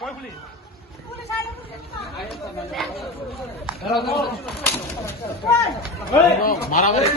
মারামারি মারামারি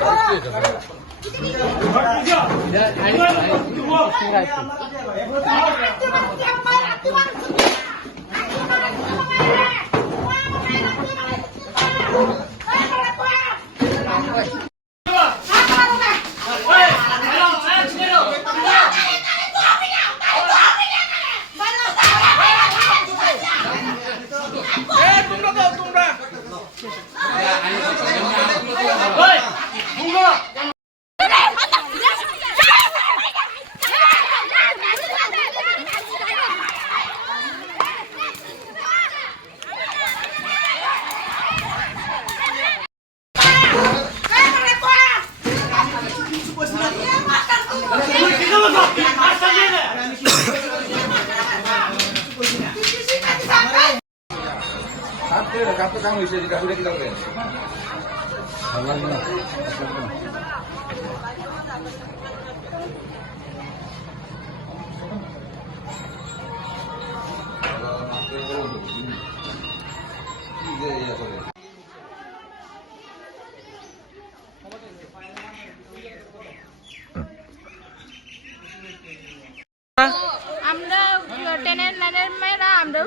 আমরা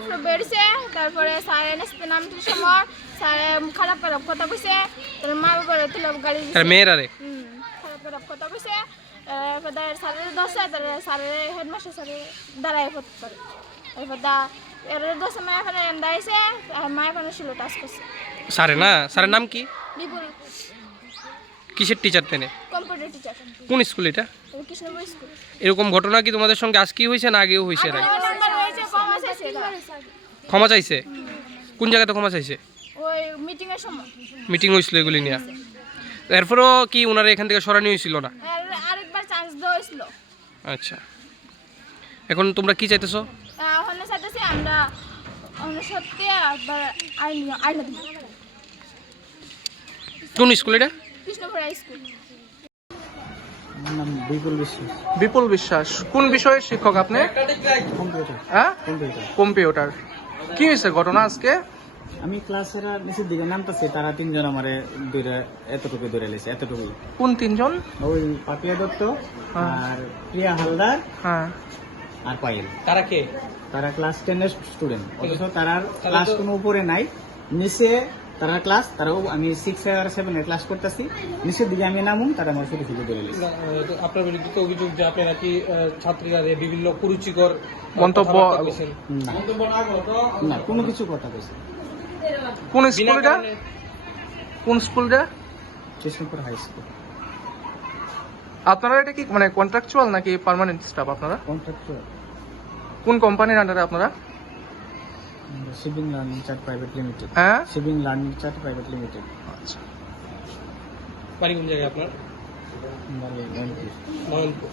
উপরে বেড়েছে তারপরে স্যারে নাচতে নামতে সময়। স্যারে খারাপ খারাপ কথা কইছে। তার মা বাবার তুলে গাড়ি দিছে। মেয়েরা রে খারাপ খারাপ কথা কইছে। এরপর স্যারের দশে তার স্যারের হেডমাস্টার স্যারে দাঁড়ায় পড়তে পারে এরপর দা এর দশে মা এখানে দাঁড়াইছে আর মা এখানে ছিল টাচ করছে। স্যারে না? স্যারের নাম কি? বিপুল। কিসের টিচার তেনে? কম্পিউটার টিচার কোন স্কুল এটা? কৃষ্ণপুর স্কুল। এরকম ঘটনা কি তোমাদের সঙ্গে আজকেই হয়েছে না আগেও হয়েছে। ক্ষমা চাইছে? কোন জায়গাতে ক্ষমা চাইছে? ওই মিটিং এর সময়। মিটিং হয়েছিল এগুলি নিয়ে। এরপরও কি ওনারা এখান থেকে সরানি হয়েছিল না? আরেকবার চান্স দেওয়া হয়েছিল। আচ্ছা। এখন তোমরা কি চাইতেছো? ওখানে চাইতেছি আমরা আমরা সত্যি আইন আইন কোন স্কুল এটা? কৃষ্ণপুর স্কুল নাম বিপুল বিশ্বাস। বিপুল বিশ্বাস। কোন বিষয়ের শিক্ষক আপনি? কম্পিউটার। হ্যাঁ? কম্পিউটার। কি হয়েছে ঘটনা আজকে? আমি ক্লাসের নিচের দিকে নামতেছি তারা তিনজন আমারে দূরে এতটুকু দূরে লেছে এতটুকুই। কোন তিনজন? ওই পাপিয়া দত্ত হ্যাঁ। আর প্রিয়া হালদার হ্যাঁ। আর পায়েল। তারা কে? তারা ক্লাস টেনের স্টুডেন্ট অথচ তারা ক্লাস কোনো উপরে নাই। নিচে তারা ক্লাস তারাও আমি সিক্স আর সেভেনের ক্লাস করতেছি। নিচের দিকে আমি নামুন তারা আমার ফিরে ফিরে দূরে আপনার বিরুদ্ধে তো অভিযোগ যে আপনি নাকি ছাত্রীরা বিভিন্ন কুরুচিকর মন্তব্য না। না কোনো কিছু কথা কইছে কোন স্কুলটা? কোন স্কুলটা? কৃষ্ণপুর হাই স্কুল আপনারা এটা কি মানে কন্ট্রাকচুয়াল নাকি পার্মানেন্ট স্টাফ আপনারা? কন্ট্রাক্টর কোন কোম্পানির আন্ডারে আপনারা? Shipping learning chart private limited হ্যাঁ? Shipping learning chart private limited আচ্ছা। বাড়ি কোন জায়গায় আপনার? নয়নপুর।